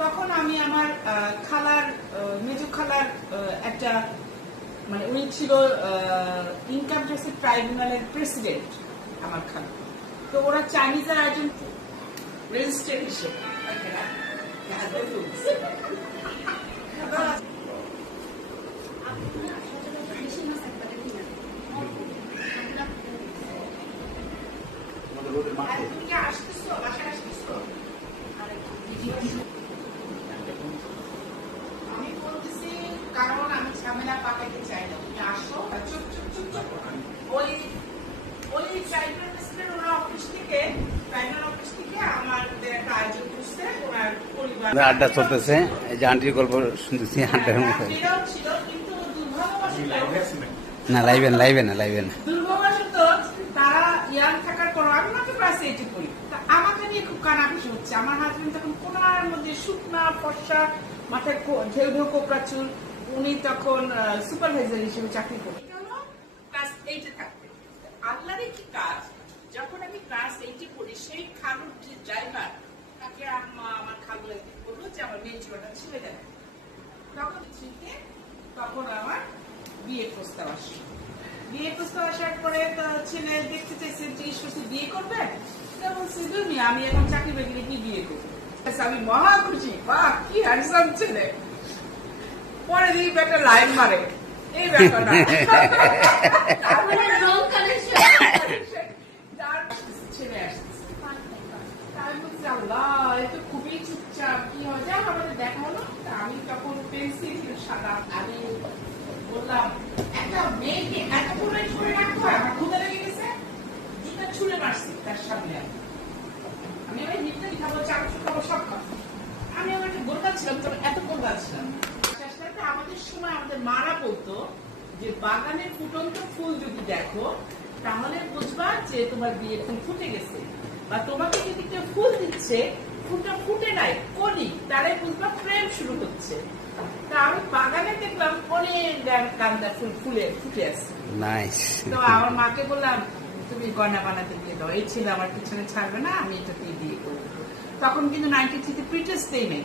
তখন আমি আমার খালার মেজো খালার একটা মানে উনি ছিল ইনকাম ট্যাক্স ট্রাইব্যুনালের প্রেসিডেন্ট আমার খালা। তো ওরা চাইনিজের একজন রেজিস্ট্রেড হিসেবে আমি বলতেছি কারণ আমি ঝামেলা পাকাইতে চাই না, তুমি আসো চুপ চুপ চুপ চুপ। ওই ট্রাইব্যুনাল প্রেসিডেন্ট ওনার অফিস থেকে আমাদের একটা আয়োজন করছে, ওনার পরিবার আড্ডা চলতেছে। এই যে আন্টির গল্প শুনতেছি আড্ডার মধ্যে। ছিল কিন্তু দুর্ভাগ্যবশত না লাইভে না দুর্ভাগ্যবশত তারা ইয়াং থাকার পর আমি মাত্র ক্লাস 8 এ পড়ি। আমাকে নিয়ে খুব কানাঘুষি হচ্ছে। আমার হাজবেন্ড তখন কোনার মধ্যে শুকনা ফর্সা, মাথায় ঢেউ ঢেউ কোকড়া চুল, উনি তখন সুপারভাইজার হিসেবে চাকরি করতেন। ক্লাস 8 এ থাকতেন। আল্লাহরই কি কাজ, যখন আমি ক্লাস 8 এ পড়ি সেই খালুর যে ড্রাইভার তাকে আমার খালু একদিন বললো যে আমার মেয়ে ছোটটা ছেড়ে দেয়। তখন আমার বিয়ে প্রস্তাব আসে। বিয়ে প্রস্তাব আসার পরে ছেলে দেখতে চাইছে, জিজ্ঞেস করছে বিয়ে করবে, বলছি তুমি আমি এখন চাকরি বাকরি কি বিয়ে করবো। আমি মহা খুশি, বাহ কি হ্যান্ডসাম ছেলে। পরে দিই একটা লাইন মারে এই ব্যাপারটা ছেলে আসছে। আল্লাহ এ তো খুবই চুপচাপ, কি হয় যা আমাদের দেখা হলো। আমি তখন পেন্সিল সাদা, আমি বললাম একটা মেয়েকে এত করে ছুঁড়ে রাখতে হয়, আমার ক্ষুদা লেগে গেছে, জুতা ছুঁড়ে মারছি তার সামনে। আমি আমার হিটটা খাবো, চামচ খাবো, সব খাবো। আমি আমার গোলগাল ছিলাম, তবে এত গোলগাল ছিলাম। আমাদের সময় আমাদের মারা বলতো যে বাগানের ফুটন্ত ফুল যদি দেখো তাহলে বুঝবা যে তোমার বিয়ে ফুল ফুটে গেছে, বা তোমাকে যদি কেউ ফুল দিচ্ছে ফুলটা ফুটে নাই কলি, তাহলে বুঝবা প্রেম শুরু হচ্ছে। তা আমি বাগানে দেখলাম অনেক গাঁদা ফুল ফুটে আছে। তো আমার মাকে বললাম তুমি গয়না বানাতে দিয়ে দাও, এই ছেলে আমার পিছনে ছাড়বে না, আমি এটাতেই বিয়ে করবো। তখন কিন্তু 93 তে প্রিটেস্টেই নেই।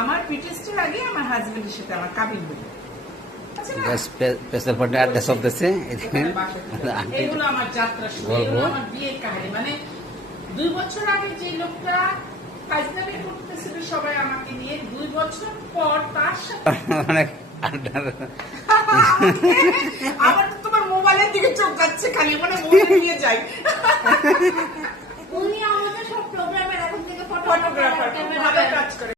আমার প্রিটেস্টের আগে আমার হাজবেন্ডের সাথে আমার কাবিল হলো। আড্ডা চলতেছে। এই হলো আমার যাত্রা শুরু, এই হলো আমার বিয়ের কাহিনী। মানে 2 বছর আগে যে লোকটা ফাইজলামি করতেছিল সবাই আমাকে নিয়ে, 2 বছর পর তার সাথে আমার তো তোমার মোবাইলের দিকে চোখ যাচ্ছে খালি, মানে মোবাইল নিয়ে যাই। উনি আমাদের সব প্রোগ্রামের এখন থেকে ফটোগ্রাফার ভালো কাজ করে।